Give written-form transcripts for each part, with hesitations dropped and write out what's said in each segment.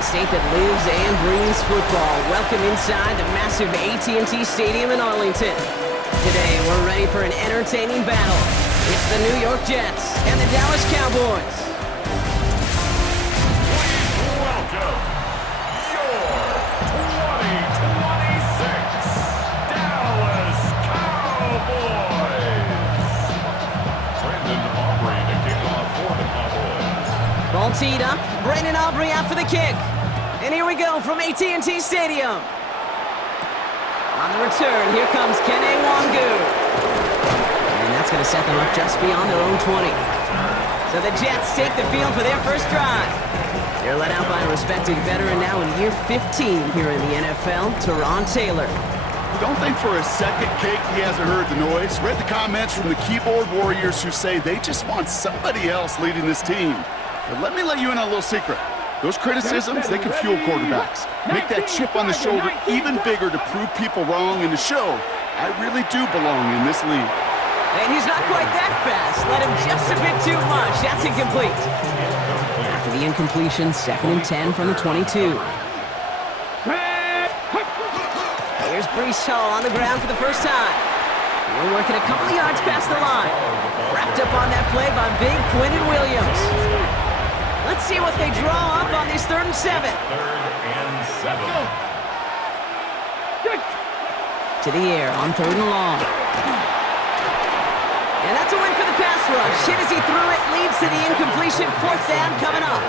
a state that lives and breathes football. Welcome inside the massive AT&T Stadium in Arlington. Today, we're ready for an entertaining battle. It's the New York Jets and the Dallas Cowboys. Please welcome your 2026 Dallas Cowboys. Brandon Aubrey to kick off for the Cowboys. Ball teed up. Brandon Aubrey out for the kick. And here we go from AT&T Stadium. On the return, here comes Kene Wangu. And that's going to set them up just beyond their own 20. So the Jets take the field for their first drive. They're led out by a respected veteran now in year 15 here in the NFL, Teron Taylor. Don't think for a second, Kate, he hasn't heard the noise. Read the comments from the keyboard warriors who say they just want somebody else leading this team. But let me let you in on a little secret. Those criticisms, they can fuel quarterbacks. Make that chip on the shoulder even bigger to prove people wrong and to show I really do belong in this league. And he's not quite that fast. Let him just a bit too much. That's incomplete. After the incompletion, 2nd and 10 from the 22. Here's Breece Hall on the ground for the first time. We're working a couple of yards past the line. Wrapped up on that play by big Quinnen Williams. Let's see what they draw up on this 3rd and 7. 3rd and 7. To the air on 3rd and long. And that's a win for the pass rush. Hit as he threw it, leads to the incompletion. 4th down coming up.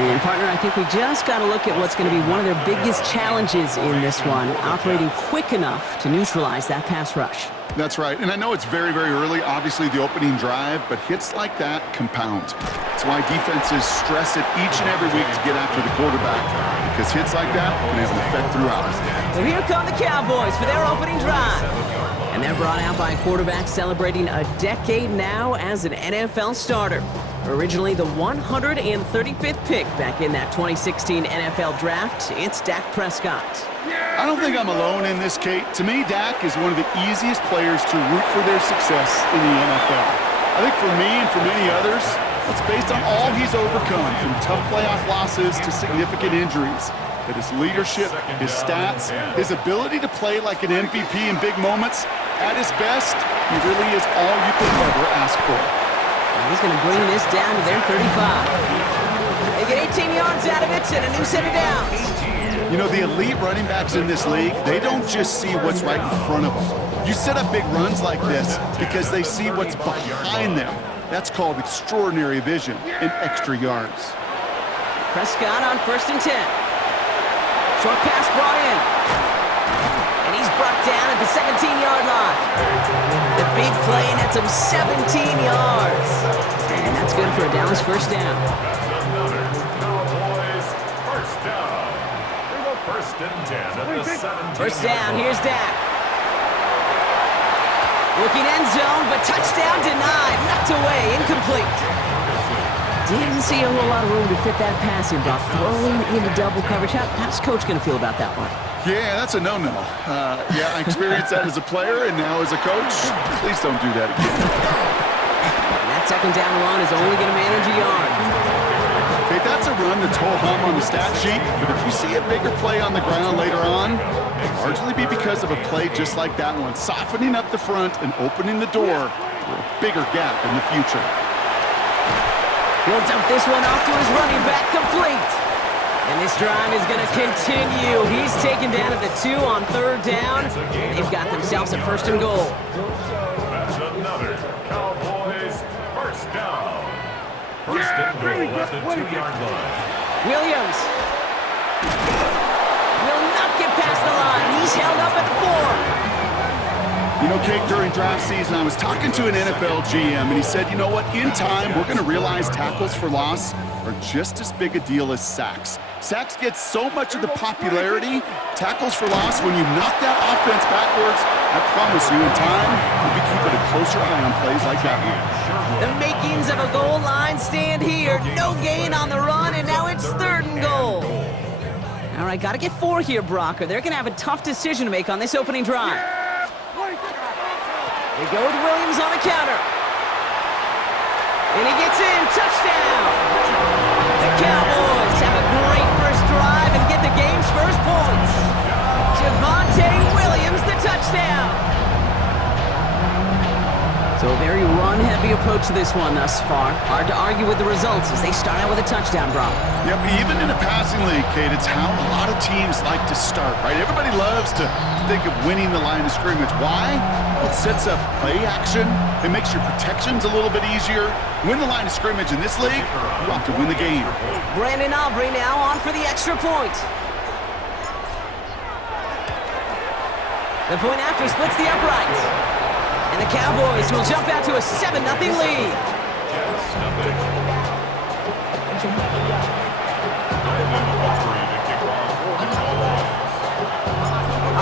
And partner, I think we just got to look at what's going to be one of their biggest challenges in this one, operating quick enough to neutralize that pass rush. That's right, and I know it's very, very early, obviously the opening drive, but hits like that compound. That's why defenses stress it each and every week to get after the quarterback, because hits like that can have an effect throughout. So here come the Cowboys for their opening drive. And they're brought out by a quarterback celebrating a decade now as an NFL starter. Originally the 135th pick back in that 2016 NFL Draft, it's Dak Prescott. I don't think I'm alone in this, Kate. To me, Dak is one of the easiest players to root for their success in the NFL. I think for me and for many others, it's based on all he's overcome, from tough playoff losses to significant injuries. But his leadership, his stats, his ability to play like an MVP in big moments, at his best, he really is all you could ever ask for. And he's going to bring this down to their 35. They get 18 yards out of it and a new set of downs. You know, the elite running backs in this league, they don't just see what's right in front of them. You set up big runs like this because they see what's behind them. That's called extraordinary vision and extra yards. Prescott on 1st and 10. Short pass brought in. And he's brought down at the 17-yard line. The big play nets him 17 yards. And that's good for a Dallas first down. First down, here's Dak. Looking end zone, but touchdown denied. Knocked away, incomplete. Didn't see a whole lot of room to fit that pass in, Brock. Throwing into double coverage. How's Coach going to feel about that one? Yeah, that's a no-no. Yeah, I experienced that as a player and now as a coach. Please don't do that again. And that 2nd down run is only going to manage a yard. Okay, that's a run that's whole hum on the stat sheet, but if you see a bigger play on the ground later on, it'll largely be because of a play just like that one, softening up the front and opening the door for a bigger gap in the future. He'll dump this one off to his running back, complete. And this drive is going to continue. He's taken down at the 2 on 3rd down, and they've got themselves a 1st and goal. That's another Cowboys first down. 1st and goal at the 2-yard line. Williams will not get past the line. He's held up at the 4. You know, Kate, during draft season, I was talking to an NFL GM, and he said, you know what, in time, we're going to realize tackles for loss are just as big a deal as sacks. Sacks get so much of the popularity. Tackles for loss, when you knock that offense backwards, I promise you, in time, we'll be keeping a closer eye on plays like that one. The makings of a goal line stand here. No gain on the run, and now it's 3rd and goal. All right, got to get 4 here, Brock, or they're going to have a tough decision to make on this opening drive. They go with Williams on the counter. And he gets in. Touchdown! The Cowboys have a great approach to this one thus far. Hard to argue with the results as they start out with a touchdown, Brock. Yep, even in a passing league, Kate, it's how a lot of teams like to start, right? Everybody loves to think of winning the line of scrimmage. Why? Well, it sets up play action. It makes your protections a little bit easier. Win the line of scrimmage in this league, you have to win the game. Brandon Aubrey now on for the extra point. The point after splits the uprights. And the Cowboys will jump out to a 7-0 lead.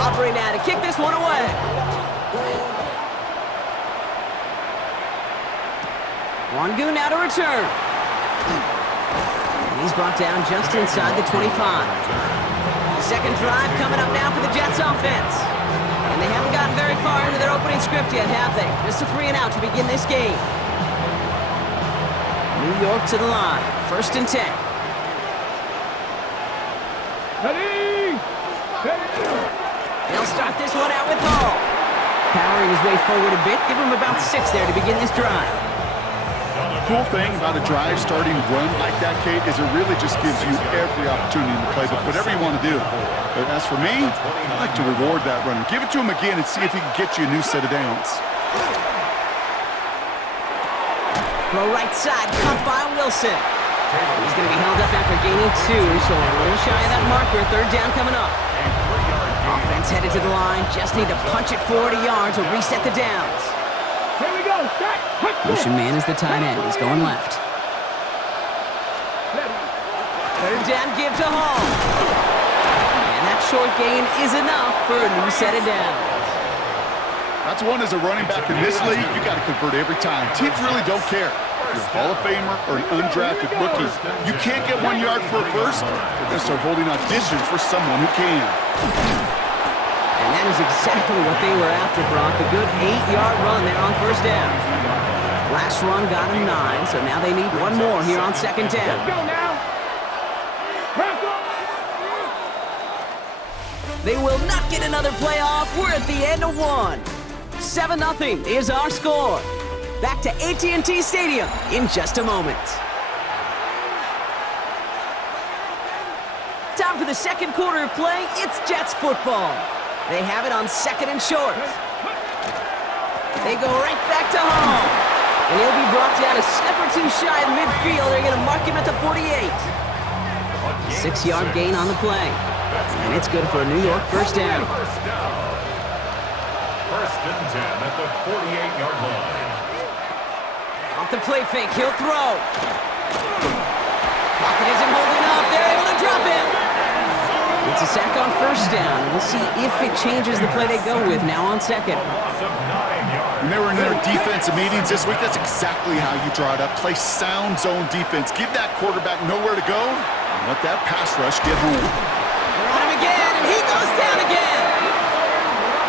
Aubrey now to kick this one away. Wangu now to return. And he's brought down just inside the 25. The second drive coming up now for the Jets offense. And they haven't gotten very far into their opening script yet, have they? Just a 3-and-out to begin this game. New York to the line. 1st and 10. They'll start this one out with Hall. Powering his way forward a bit. Give him about 6 there to begin this drive. Cool thing about a drive starting run like that, Kate, is it really just gives you every opportunity in the playbook, whatever you want to do. But as for me, I like to reward that runner. Give it to him again and see if he can get you a new set of downs. Throw right side, caught by Wilson. He's going to be held up after gaining 2, so a little shy of that marker. 3rd down coming up. Offense headed to the line. Just need to punch it 40 yards or reset the downs. Here we go. Motion man is the tight end. He's going left. 3rd down, give to Hall. And that short gain is enough for a new set of downs. That's one as a running back in this league, you got to convert every time. Teams really don't care. If you're a Hall of Famer or an undrafted rookie, you can't get 1 yard for a first, they're going to start holding auditions for someone who can. And that is exactly what they were after, Brock. A good 8-yard run there on 1st down. Last run got him 9, so now they need one more here on 2nd down. Let's go now. They will not get another playoff. We're at the end of one. 7-0 is our score. Back to AT&T Stadium in just a moment. Time for the second quarter of play. It's Jets football. They have it on 2nd and short. They go right back to Hall. And he'll be brought down a step or 2 shy of midfield. They're going to mark him at the 48. 6-yard gain on the play. And it's good for a New York 1st down. 1st and 10 at the 48-yard line. Off the play fake, he'll throw. Pocket isn't holding up. They're able to drop him. It's a sack on 1st down. We'll see if it changes the play they go with now on 2nd. When they were in their defensive meetings this week, that's exactly how you draw it up. Play sound zone defense. Give that quarterback nowhere to go and let that pass rush get home. They're on him again, and he goes down again.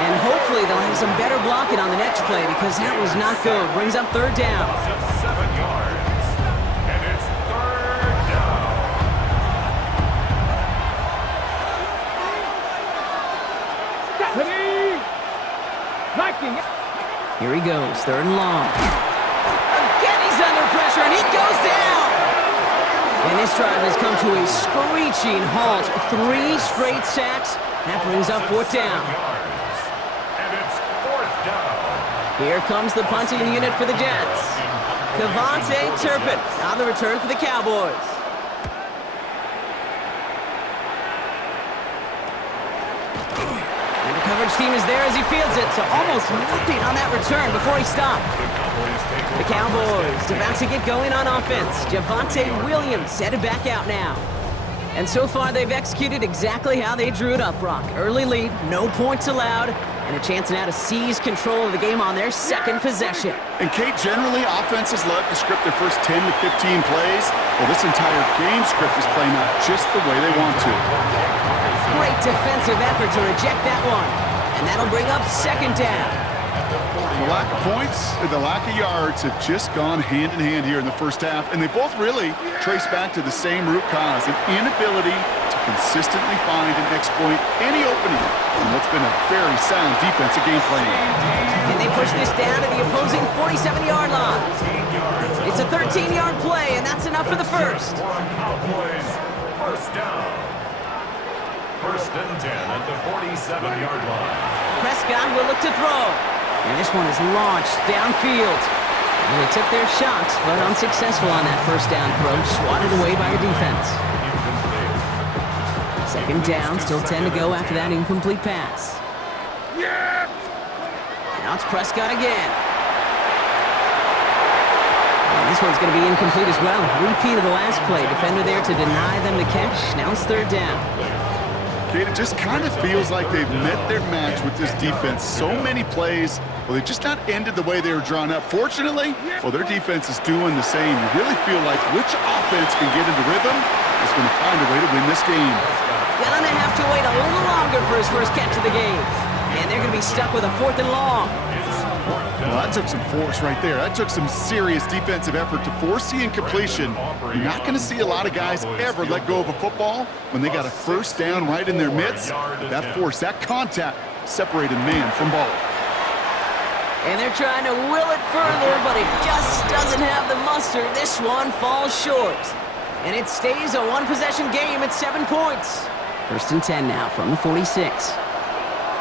And hopefully they'll have some better blocking on the next play because that was not good. Brings up 3rd down. 7 yards. And it's 3rd down. Here he goes, 3rd and long. Again he's under pressure, and he goes down. And this drive has come to a screeching halt. 3 straight sacks. That brings up 4th down. And it's 4th down. Here comes the punting unit for the Jets. Cavante Turpin on the return for the Cowboys. And the coverage team is there as he fields it, so almost nothing on that return before he stopped. The Cowboys about to get going on offense. Javonte Williams headed back out now. And so far, they've executed exactly how they drew it up, Brock. Early lead, no points allowed, and a chance now to seize control of the game on their 2nd possession. And Kate, generally, offenses love to script their first 10 to 15 plays. Well, this entire game script is playing out just the way they want to. Great defensive effort to reject that one. And that'll bring up 2nd down. The lack of points and the lack of yards have just gone hand in hand here in the first half, and they both really trace back to the same root cause, an inability to consistently find and exploit any opening in what's been a very sound defensive game plan. And they push this down to the opposing 47-yard line. It's a 13-yard play, and that's enough for the first. Cowboys, first down. First and 10 at the 47-yard line. Prescott will look to throw. And this one is launched downfield. And they took their shots, but unsuccessful on that first down throw, swatted away by the defense. Second down, still 10 to go after that incomplete pass. Now it's Prescott again. And this one's going to be incomplete as well. Repeat of the last play. Defender there to deny them the catch. Now it's third down. Kate, it just kind of feels like they've met their match with this defense. So many plays, well, they've just not ended the way they were drawn up. Fortunately, well, their defense is doing the same. You really feel like which offense can get into rhythm is going to find a way to win this game. Gonna have to wait a little longer for his first catch of the game. And they're going to be stuck with a 4th and long. Well, that took some force right there. That took some serious defensive effort to force the incompletion. You're not going to see a lot of guys ever let go of a football when they got a first down right in their midst. But that force, that contact, separated man from ball. And they're trying to will it further, but it just doesn't have the muster. This one falls short. And it stays a one-possession game at 7 points. First and 10 now from the 46.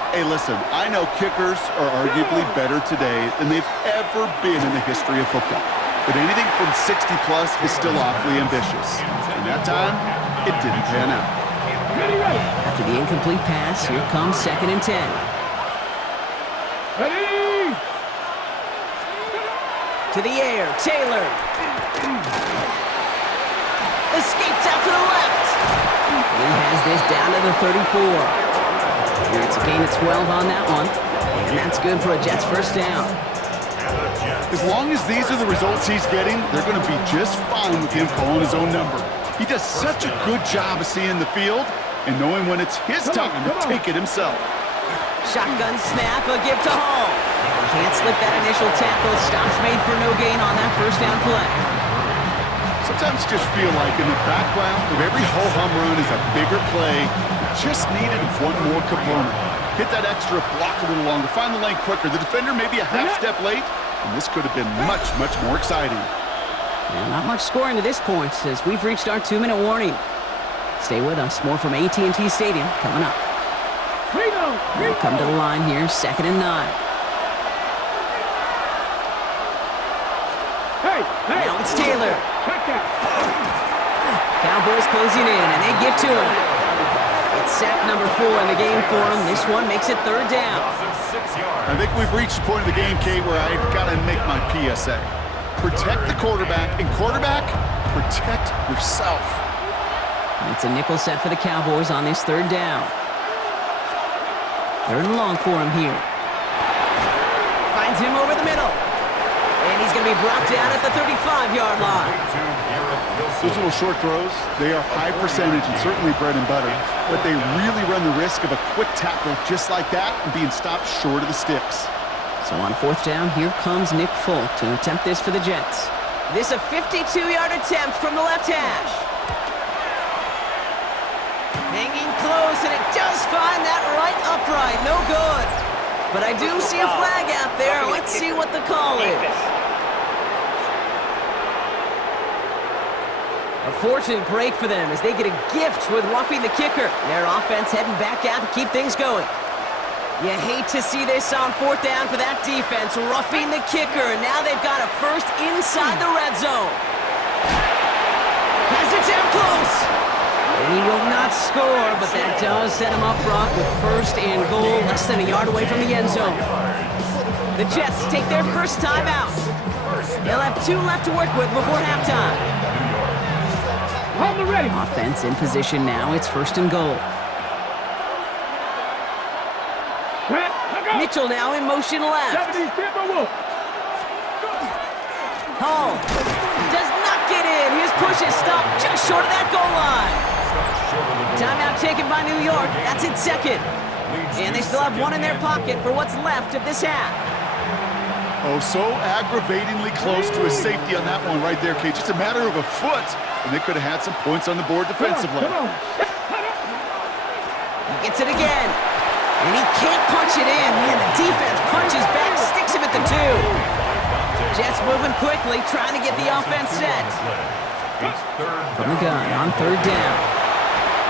Hey, listen, I know kickers are arguably better today than they've ever been in the history of football. But anything from 60-plus is still awfully ambitious. And that time, it didn't pan out. After the incomplete pass, here comes second and 10. Ready? To the air, Taylor. Escapes out to the left. He has this down to the 34. Here it's a gain of 12 on that one. And that's good for a Jets first down. As long as these are the results he's getting, they're going to be just fine with him calling his own number. He does such a good job of seeing the field and knowing when it's his time to take it himself. Shotgun snap, a give to Hall. Can't slip that initial tackle. Stops made for no gain on that first down play. Sometimes you just feel like in the background of every ho-hum run is a bigger play. Just needed one more component. Hit that extra block a little longer. Find the lane quicker. The defender may be a half step late, and this could have been much, much more exciting. Yeah, not much scoring to this point as we've reached our 2-minute warning. Stay with us. More from AT&T Stadium coming up. We'll come to the line here, second and 9. Now it's Taylor. Cowboys closing in, and they get to him. It's sack number 4 in the game for him. This one makes it third down. I think we've reached the point of the game, Kate, where I've got to make my PSA. Protect the quarterback, and quarterback, protect yourself. It's a nickel set for the Cowboys on this third down. Third and long for him here. Finds him over the middle. And he's going to be brought down at the 35-yard line. Those little short throws, they are high percentage and certainly bread and butter, but they really run the risk of a quick tackle just like that and being stopped short of the sticks. So on fourth down, here comes Nick Folk to attempt this for the Jets. This a 52-yard attempt from the left hash. Hanging close, and it does find that right upright. No good. But I do see a flag out there. Let's see what the call is. A fortunate break for them as they get a gift with roughing the kicker. Their offense heading back out to keep things going. You hate to see this on fourth down for that defense, roughing the kicker. Now they've got a first inside the red zone. Has it down close. And he will not score, but that does set him up, Brock, with first and goal, less than a yard away from the end zone. The Jets take their first time out. They'll have 2 left to work with before halftime. Offense in position now. It's first and goal. Mitchell now in motion left. Hall does not get in. His push is stopped just short of that goal line. Timeout taken by New York. That's its second. And they still have 1 in their pocket for what's left of this half. Oh, so aggravatingly close to a safety on that one right there, Kate. Just a matter of a foot, and they could have had some points on the board defensively. He gets it again. And he can't punch it in. Man, the defense punches back, sticks him at the 2. Jets moving quickly, trying to get the offense set. From the gun on 3rd down.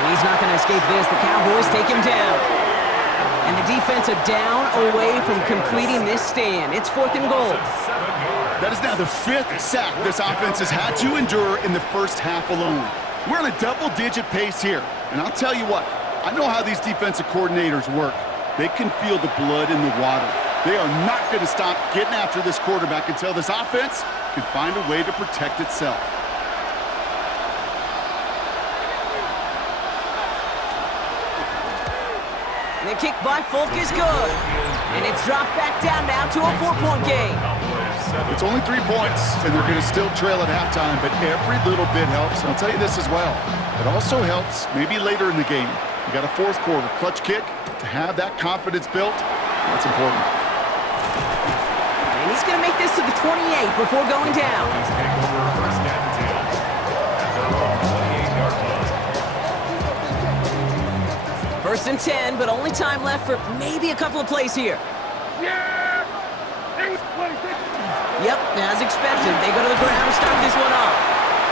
And he's not going to escape this. The Cowboys take him down. And the defense are down away from completing this stand. It's 4th and goal. That is now the 5th sack this offense has had to endure in the first half alone. We're on a double-digit pace here. And I'll tell you what, I know how these defensive coordinators work. They can feel the blood in the water. They are not going to stop getting after this quarterback until this offense can find a way to protect itself. The kick by Folk is good. And it's dropped back down now to a 4-point game. It's only 3 points, and they're going to still trail at halftime, but every little bit helps. And I'll tell you this as well. It also helps maybe later in the game. You got a 4th quarter clutch kick to have that confidence built. That's important. And he's going to make this to the 28 before going down. First and 10, but only time left for maybe a couple of plays here. Yep, as expected, they go to the ground to start this one off.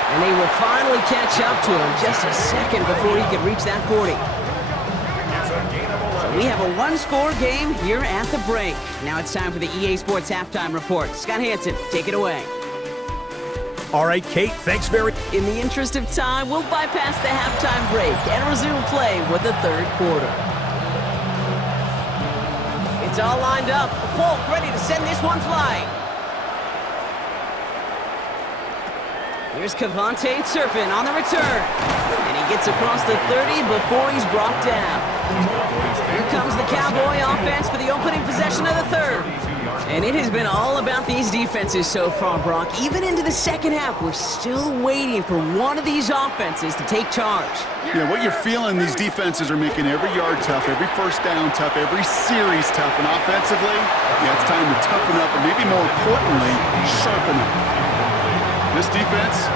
And they will finally catch up to him just a second before he can reach that 40. So we have a 1-score game here at the break. Now it's time for the EA Sports Halftime Report. Scott Hansen, take it away. All right, Kate, thanks very much. In the interest of time, we'll bypass the halftime break and resume play with the 3rd quarter. It's all lined up. Folk ready to send this one flying. Here's Kavontae Turpin on the return. And he gets across the 30 before he's brought down. Here comes the Cowboy offense for the opening possession of the 3rd. And it has been all about these defenses so far, Brock. Even into the second half, we're still waiting for one of these offenses to take charge. Yeah, what you're feeling, these defenses are making every yard tough, every first down tough, every series tough. And offensively, yeah, it's time to toughen up, and maybe more importantly, sharpen up. This defense,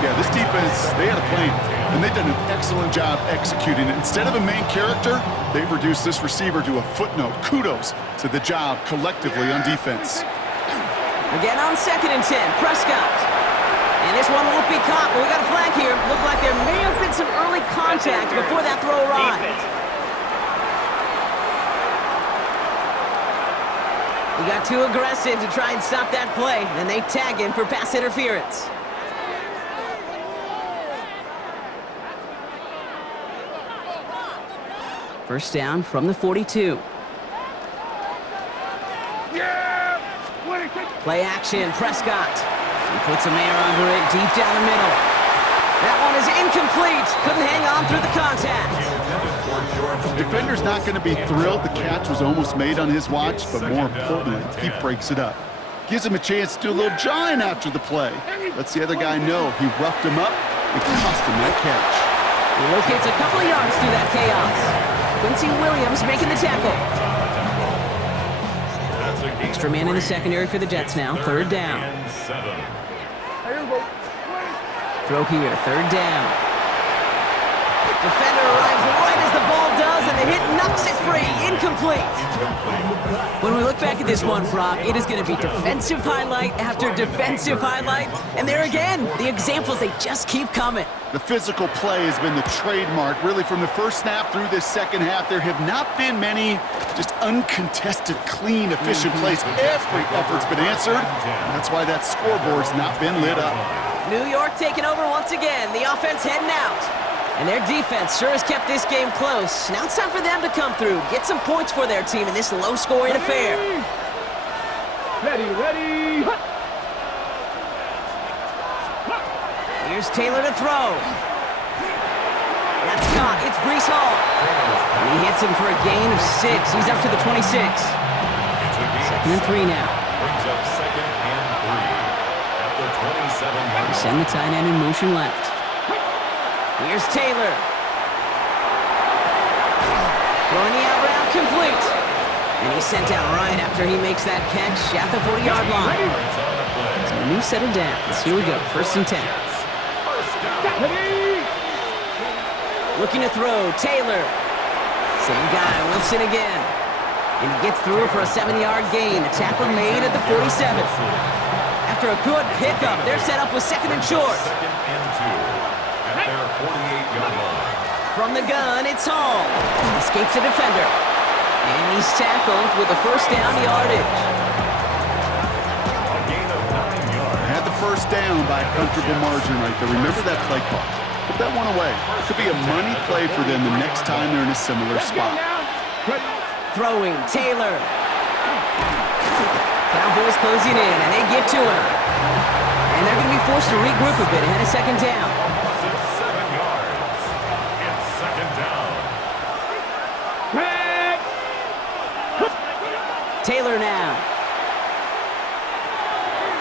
they had a plan, and they've done an excellent job executing it. Instead of a main character, they've reduced this receiver to a footnote. Kudos to the job collectively on defense. Again on 2nd and 10, Prescott. And this one won't be caught, but we got a flag here. Looked like there may have been some early contact before that throw arrived. He got too aggressive to try and stop that play, and they tag him for pass interference. First down from the 42. Play action, Prescott. He puts a man under it deep down the middle. That one is incomplete. Couldn't hang on through the contact. The defender's not going to be thrilled the catch was almost made on his watch, but more importantly, he breaks it up. Gives him a chance to do a little jawing after the play. Lets the other guy know he roughed him up and cost him that catch. He locates a couple of yards through that chaos. Quincy Williams making the tackle. Extra man in the secondary for the Jets now. 3rd down. Throw here. 3rd down. Defender arrives right as the ball does, and the hit knocks it free. Incomplete. When we look back at this one, Brock, it is going to be defensive highlight after defensive highlight. And there again, the examples, they just keep coming. The physical play has been the trademark. Really, from the first snap through this second half, there have not been many just uncontested, clean, efficient plays. Every effort's been answered. And that's why that scoreboard's not been lit up. New York taking over once again. The offense heading out. And their defense sure has kept this game close. Now it's time for them to come through, get some points for their team in this low-scoring affair. Ready. Here's Taylor to throw. That's caught. It's Breece Hall. And he hits him for a gain of 6. He's up to the 26. 2nd and 3 now. Brings up 2nd and 3 at the 27. They send the tight end in motion left. Here's Taylor. Throwing the out route complete. And he's sent out right after he makes that catch at the 40-yard line. So a new set of downs. Here we go, 1st and 10. Looking to throw, Taylor. Same guy, Wilson again. And he gets through for a 7-yard gain. A tackle made at the 47. After a good pickup, they're set up with 2nd and short. 2nd and 2 at their 48-yard line. From the gun, it's Hall. Escapes a defender. And he's tackled with a 1st down yardage. A gain of 9 yards. Had the 1st down by a comfortable margin right there. Remember that play call. Put that one away. Could be a money play for them the next time they're in a similar spot. Throwing, Taylor. Cowboys closing in, and they get to him. And they're going to be forced to regroup a bit ahead of 2nd down. Loss of 7 yards. It's 2nd down. Taylor now.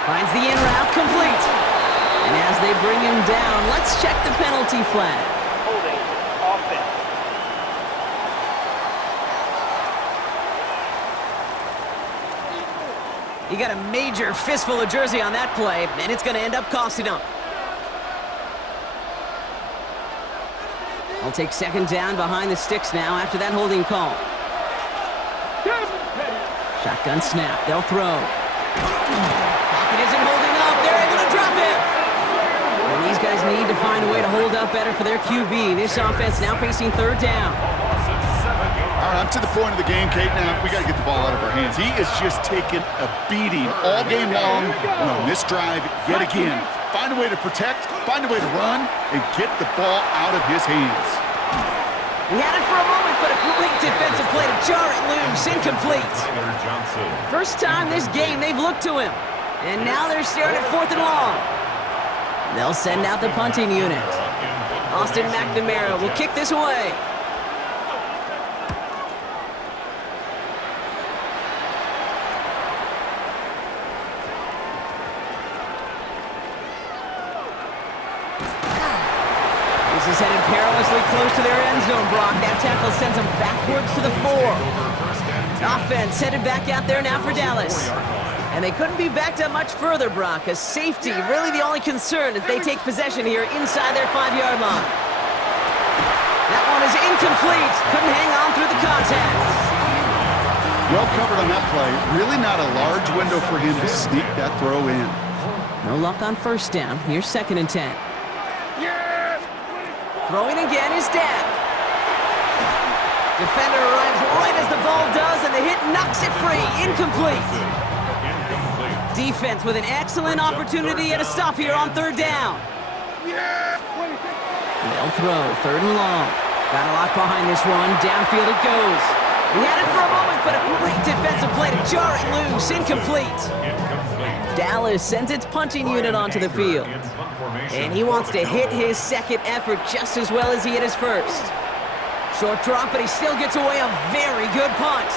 Finds the in route complete. And as they bring him down, let's check the penalty flag. Holding offense. He got a major fistful of jersey on that play, and it's going to end up costing him. I'll take 2nd down behind the sticks now after that holding call. Shotgun snap. They'll throw. Pocket isn't holding up. They're able to drop it. And these guys need to find a way to hold up better for their QB. This offense now facing 3rd down. Loss of 7 yards. All right, I'm to the point of the game, Kate. Now, we got to get the ball out of our hands. He is just taking a beating all game long. And on this drive, yet again, find a way to protect, find a way to run, and get the ball out of his hands. He had it for a moment, but a great defensive play to jar it loose. Incomplete. Tyler Johnson. First time this game they've looked to him. And now they're staring at 4th and long. They'll send out the punting unit. Austin McNamara will kick this away. This is headed perilously close to their end zone, Brock. That tackle sends them backwards to the 4. Offense headed back out there now for Dallas. And they couldn't be backed up much further, Brock, as safety really the only concern as they take possession here inside their 5-yard line. That one is incomplete. Couldn't hang on through the contact. Well covered on that play. Really not a large window for him to sneak that throw in. No luck on 1st down. Here's 2nd and 10. Throwing again is Dak. Defender arrives right as the ball does, and the hit knocks it free. Incomplete. Defense with an excellent opportunity and a stop here on 3rd down. They'll throw, 3rd and long. Got a lot behind this one. Downfield it goes. We had it for a moment, but a great defensive play to jar it loose. Incomplete. Dallas sends its punting unit onto the field. And he wants to hit his 2nd effort just as well as he hit his 1st. Short drop, but he still gets away a very good punt.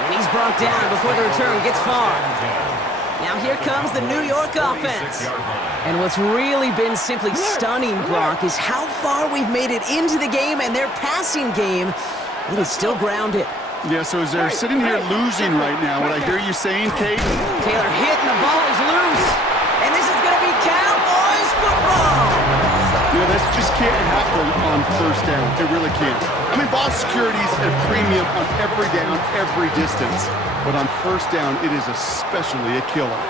And he's brought down before the return gets far. Now here comes the New York offense. And what's really been simply stunning, Brock, is how far we've made it into the game, and their passing game, it is still grounded. Yeah, so as they're sitting here losing right now, what I hear you saying, Kate? Taylor hit, and the ball is loose. And this is going to be Cowboys football. Yeah, this just can't happen on 1st down. It really can't. I mean, ball security's a premium on every down, every distance. But on 1st down, it is especially a killer.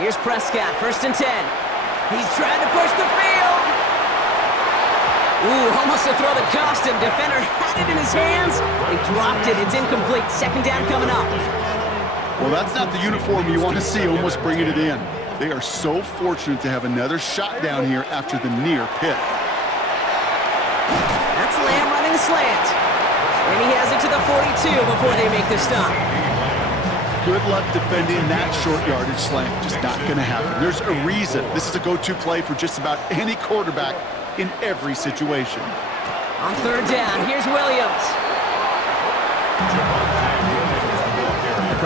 Here's Prescott, 1st and 10. He's trying to push the field. Ooh, almost to throw the costume. Defender had it in his hands. He dropped it. It's incomplete. 2nd down coming up. Well, that's not the uniform you want to see almost bringing it in. They are so fortunate to have another shot down here after the near pick. That's Lamb running slant. And he has it to the 42 before they make the stop. Good luck defending that short yardage slant. Just not going to happen. There's a reason. This is a go-to play for just about any quarterback in every situation. On 3rd down, here's Williams.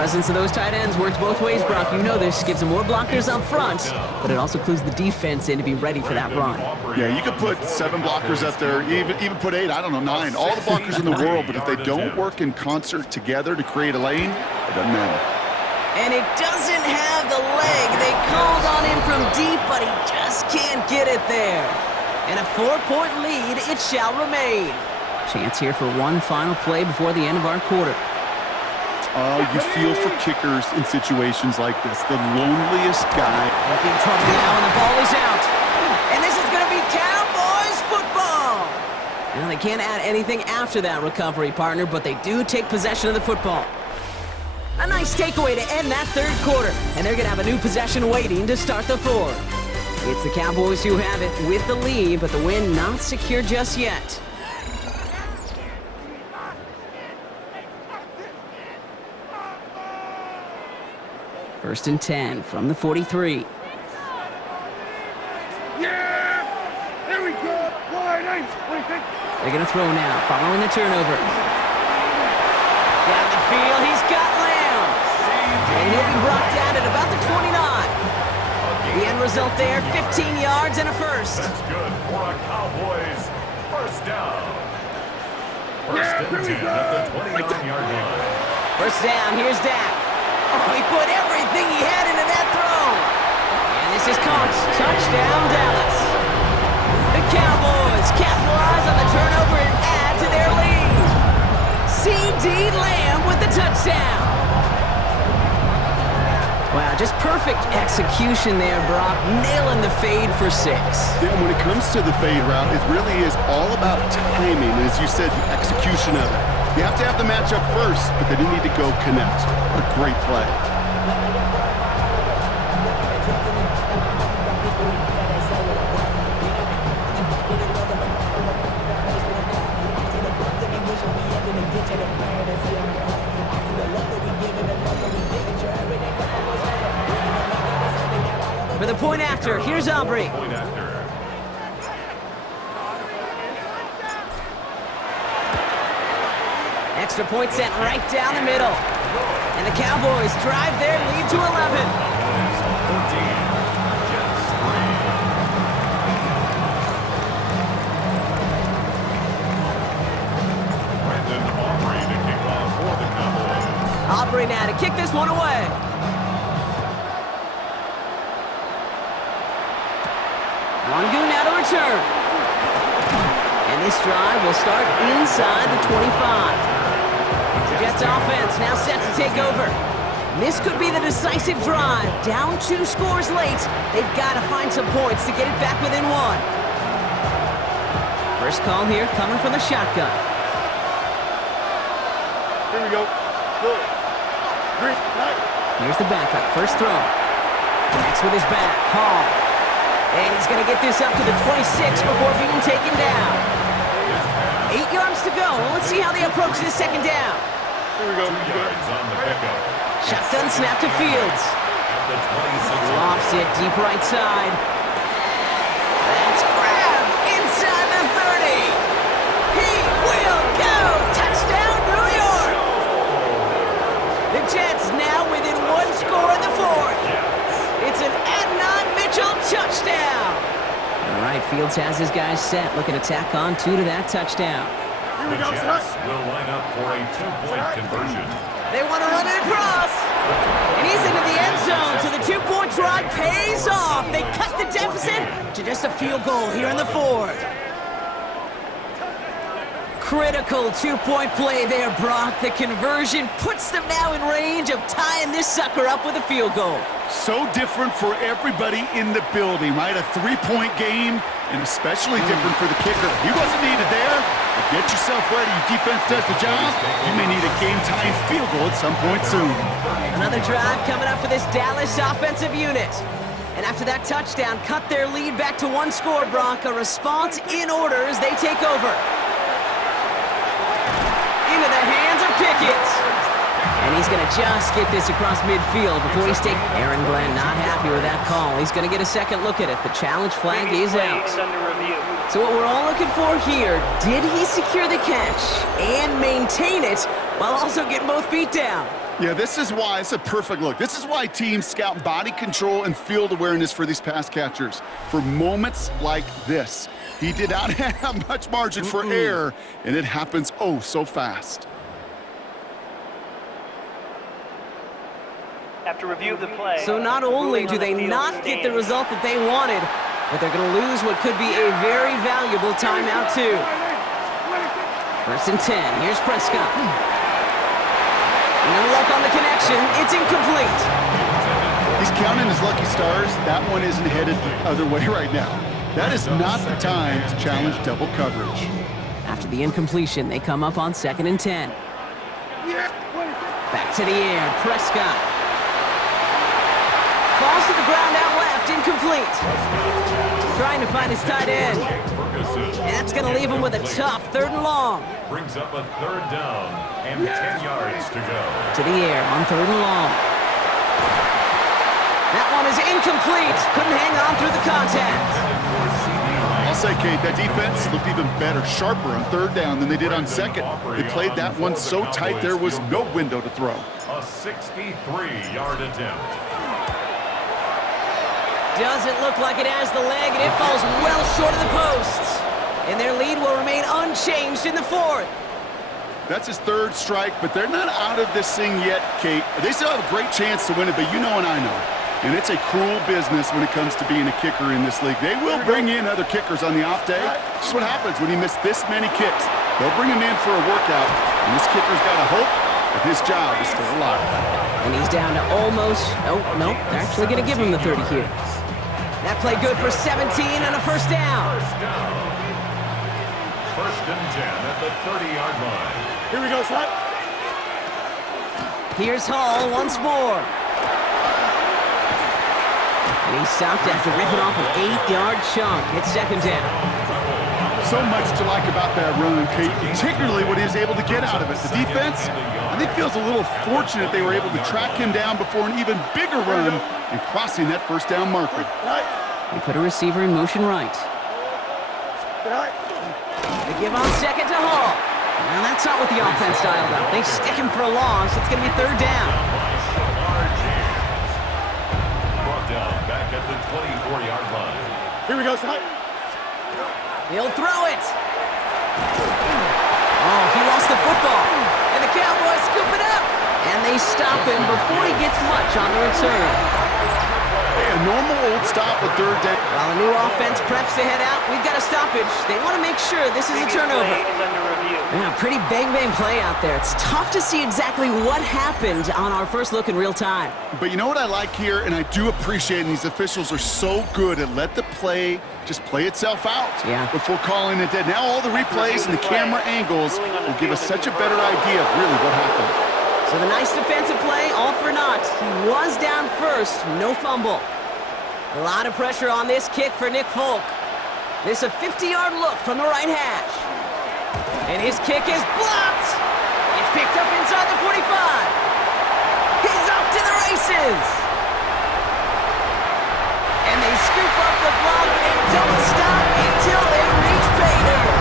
presence of those tight ends works both ways, Brock. You know this. Gives them more blockers up front, but it also clues the defense in to be ready for that run. Yeah, you could put 7 blockers up there, even put 8, I don't know, 9. All the blockers in the world, but if they don't work in concert together to create a lane, it doesn't matter. And it doesn't have the leg. They called on him from deep, but he just can't get it there. And a 4-point lead, it shall remain. Chance here for one final play before the end of our quarter. Oh, you feel for kickers in situations like this. The loneliest guy. They'll be in trouble now, and the ball is out. And this is going to be Cowboys football. Now, they can't add anything after that recovery, partner, but they do take possession of the football. A nice takeaway to end that third quarter, and they're going to have a new possession waiting to start the fourth. It's the Cowboys who have it with the lead, but the win not secure just yet. First and 10 from the 43. Yeah! There we go! Wide eight! What do you think? They're going to throw now, following the turnover. Down the field, he's got Lamb. And he'll be brought down at about the 29. The end result there, 15 yards and a first. That's good for a Cowboys first down. First and 10 at the 29-yard line. First down, here's Dak. Oh, he put everything he had into that throw. And this is caught. Touchdown, Dallas. The Cowboys capitalize on the turnover and add to their lead. C.D. Lamb with the touchdown. Wow, just perfect execution there, Brock. Nailing the fade for 6. Yeah, when it comes to the fade route, it really is all about timing. And as you said, the execution of it. You have to have the matchup first, but then you need to go connect. A great play. For the point after, here's Aubrey. Point after. Extra point sent right down the middle. And the Cowboys drive their lead to 11. Cowboys 14, Jets 3. Brandon Aubrey to kick off for the Cowboys. Aubrey now to kick this one away. Wangu now to return. And this drive will start inside the 25. Jets offense now set to take over. This could be the decisive drive. Down 2 scores late. They've got to find some points to get it back within 1. First call here coming from the shotgun. Here we go. Good. Green light. Here's the backup. First throw. Next with his back. Hall. And he's going to get this up to the 26 before being taken down. 8 yards to go. Let's see how they approach this second down. Here we go. 2 yards on the pickup. Shotgun snap to Fields. At the 26. Lofts it deep right side. That's grabbed inside the 30. He will go. Touchdown, New York. The Jets now within 1 score in the 4th. It's an Adnan Mitchell touchdown. All right, Fields has his guys set. Looking to tack on 2 to that touchdown. The Jets will line up for a 2-point conversion. They want to run it across. And he's into the end zone, so the 2-point try pays off. They cut the deficit to just a field goal here in the 4th. Critical 2-point play there, Brock. The conversion puts them now in range of tying this sucker up with a field goal. So different for everybody in the building, right? A 3-point game, and especially different for the kicker. He wasn't needed there. But get yourself ready. Your defense does the job. You may need a game-tying field goal at some point soon. Another drive coming up for this Dallas offensive unit. And after that touchdown, cut their lead back to 1 score, Brock. A response in order as they take over. Into the hands of Pickett. And he's going to just get this across midfield before he's taken. Aaron Glenn not happy with that call. He's going to get a second look at it. The challenge flag is out. So what we're all looking for here, did he secure the catch and maintain it, while also getting both feet down. Yeah, this is why it's a perfect look. This is why teams scout body control and field awareness for these pass catchers. For moments like this, he did not have much margin for error, and it happens oh so fast. After review of the play, So not only do they not get the result that they wanted, but they're going to lose what could be a very valuable timeout too. 1st and 10. Here's Prescott. No luck on the connection. It's incomplete. He's counting his lucky stars. That one isn't headed the other way right now. That is not the time to challenge double coverage. After the incompletion, they come up on 2nd and 10. Back to the air. Prescott. Falls to the ground out left. Incomplete. Trying to find his tight end. And that's going to leave him with a tough 3rd and long. Brings up a 3rd down and 10 yards to go. To the air on 3rd and long. That one is incomplete. Couldn't hang on through the contact. I'll say, Kate, that defense looked even better, sharper on 3rd down than they did on 2nd. They played that one so tight there was no window to throw. A 63-yard attempt. Doesn't look like it has the leg, and it falls well short of the posts. And their lead will remain unchanged in the 4th. That's his 3rd strike, but they're not out of this thing yet, Kate. They still have a great chance to win it, but you know and I know. And it's a cruel business when it comes to being a kicker in this league. They will bring in other kickers on the off day. Just what happens when you miss this many kicks. They'll bring him in for a workout, and this kicker's got to hope that his job is still alive. And he's down to almost, nope, they're actually going to give him the 30 here. That play good for 17 and a 1st down. 1st and 10 at the 30-yard line. Here we go, son. Here's Hall once more. And he's stopped after ripping off an 8-yard chunk. It's 2nd down. So much to like about that run, Kate, particularly what he was able to get out of it. The defense, I think, feels a little fortunate they were able to track him down before an even bigger run and crossing that 1st down marker. They put a receiver in motion right. They give on 2nd to Hall. Now that's not what the offense dialed up. They stick him for a loss. It's going to be 3rd down. Brought down back at the 24-yard line. Here we go, son. He'll throw it. Oh, he lost the football. And the Cowboys scoop it up. And they stop him before he gets much on the return. A normal old stop with 3rd down. While the new offense preps to head out, we've got a stoppage. They want to make sure this is a turnover. Yeah, pretty bang-bang play out there. It's tough to see exactly what happened on our first look in real time. But you know what I like here, and I do appreciate, and these officials are so good at let the play just play itself out before calling it dead. Now all the replays and the camera angles will give us such a better idea of really what happened. So the nice defensive play, all for naught. He was down first, no fumble. A lot of pressure on this kick for Nick Folk. This a 50-yard look from the right hash. And his kick is blocked. It's picked up inside the 45. He's off to the races. And they scoop up the block and don't stop until they reach pay dirt.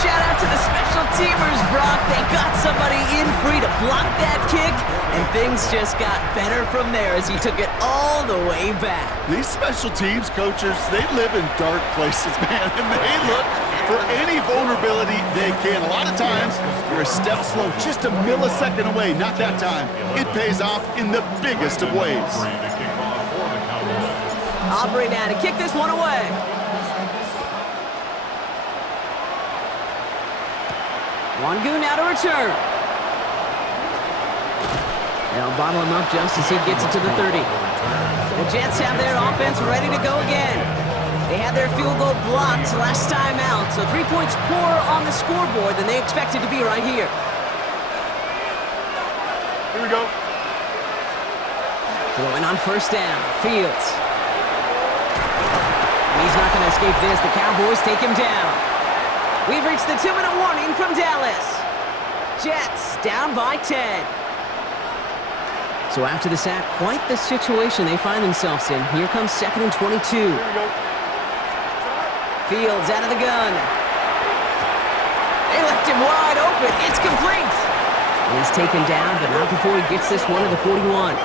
Shout out to the special teamers, Brock. They got somebody in free to block that kick, and things just got better from there as he took it all the way back. These special teams coaches, they live in dark places, man, and they look for any vulnerability they can. A lot of times, you're a step slow, just a millisecond away. Not that time. It pays off in the biggest of ways. Aubrey now to kick this one away. Wangu now to return. They'll bottle him up just as he gets it to the 30. The Jets have their offense ready to go again. They had their field goal blocked last time out, so 3 points poorer on the scoreboard than they expected to be right here. Here we go. Throwing on 1st down, Fields. And he's not going to escape this. The Cowboys take him down. We've reached the 2-minute warning from Dallas. Jets down by 10. So after the sack, quite the situation they find themselves in. Here comes 2nd and 22. Fields out of the gun. They left him wide open. It's complete. And he's taken down, but not before he gets this one to the 41.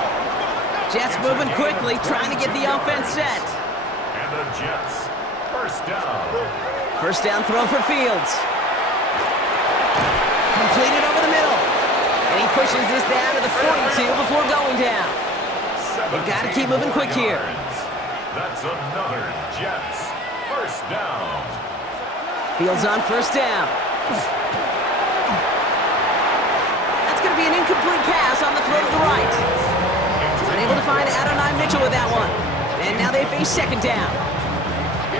Jets moving quickly, trying to get the offense set. And the Jets, first down. First down throw for Fields. Completed over the middle. And he pushes this down to the 42 before going down. They've got to keep moving quick here. That's another Jets, first down. Fields on first down. That's going to be an incomplete pass on the throw to the right. Unable to find Adonai Mitchell with that one. And now they face second down.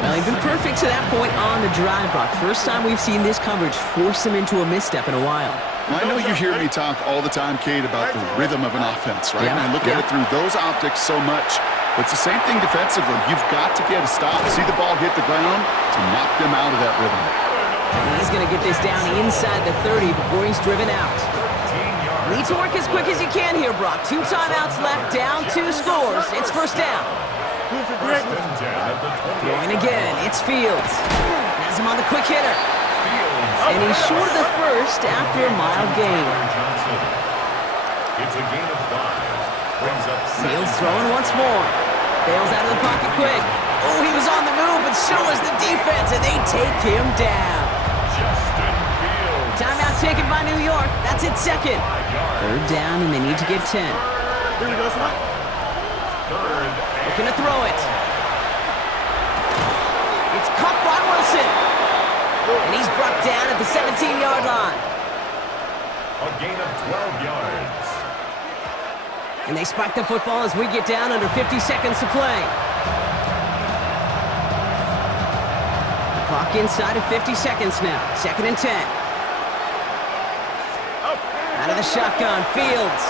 Well, they've been perfect to that point on the drive, Brock. First time we've seen this coverage force them into a misstep in a while. I know you hear me talk all the time, Kate, about the rhythm of an offense, right? Yeah, And I look at it through those optics so much. But it's the same thing defensively. You've got to get a stop, see the ball hit the ground to knock them out of that rhythm. And he's going to get this down inside the 30 before he's driven out. Need to work as quick as you can here, Brock. 2 timeouts left, down 2 scores. It's first down. First and 10 at the 20. Throwing again, it's Fields. Has him on the quick hitter. And he's short of the first after a mild gain. It's a gain of 5. Brings up Fields throwing once more. Bails out of the pocket quick. Oh, he was on the move, but so was the defense, and they take him down. Justin Fields. Timeout taken by New York. That's its second. Third down, and they need to get 10. Here we go, son. Third Looking to throw it. It's caught by Wilson. And he's brought down at the 17-yard line. a gain of 12 yards. And they spike the football as we get down under 50 seconds to play. The clock inside of 50 seconds now. 2nd and 10. Out of the shotgun, Fields.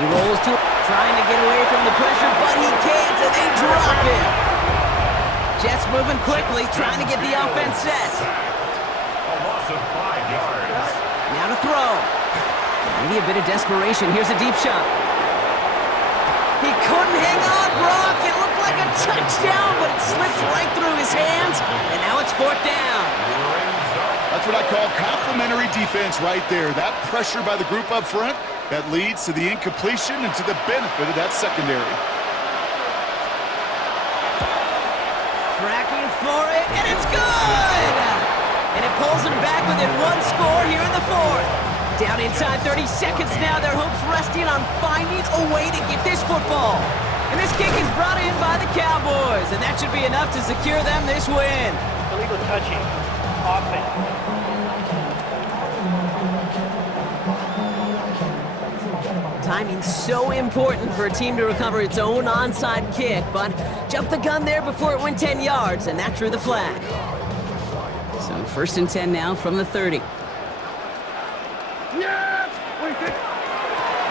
He rolls to trying to get away from the pressure, but he can't, and they drop him. Jets moving quickly, trying to get the offense set. A loss of 5 yards. Now to throw. Maybe a bit of desperation. Here's a deep shot. He couldn't hang on, Brock. It looked like a touchdown, but it slips right through his hands, and now it's 4th down. That's what I call complimentary defense right there. That pressure by the group up front, that leads to the incompletion and to the benefit of that secondary. Tracking for it, and it's good! And it pulls him back within 1 score here in the 4th. Down inside 30 seconds now, their hopes resting on finding a way to get this football. And this kick is brought in by the Cowboys, and that should be enough to secure them this win. Illegal touching. Offense. Timing's so important for a team to recover its own onside kick, but jumped the gun there before it went 10 yards, and that drew the flag. So 1st and 10 now from the 30. Yeah! Wait,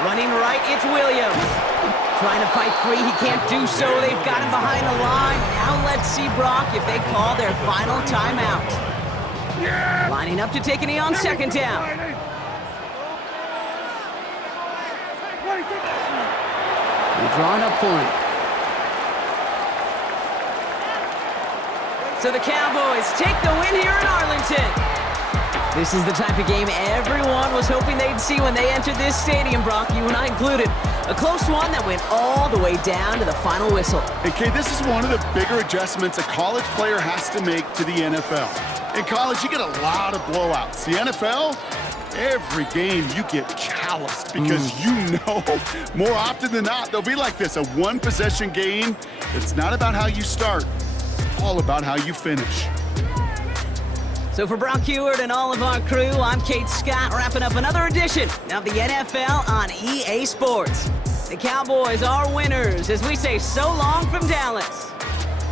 Running right, it's Williams. Trying to fight free, he can't do so. They've got him behind the line. Now let's see, Brock, if they call their final timeout. yeah! Lining up to take a knee on 2nd down. They're drawing up for him. So the Cowboys take the win here in Arlington. This is the type of game everyone was hoping they'd see when they entered this stadium, Brock, you and I included. A close one that went all the way down to the final whistle. Hey, Kay, this is one of the bigger adjustments a college player has to make to the NFL. In college, you get a lot of blowouts. The NFL, every game you get calloused because you know more often than not they'll be like this, a one-possession game. It's not about how you start, it's all about how you finish. So for Brock Heward and all of our crew, I'm Kate Scott, wrapping up another edition of the NFL on EA Sports. The Cowboys are winners as we say so long from Dallas.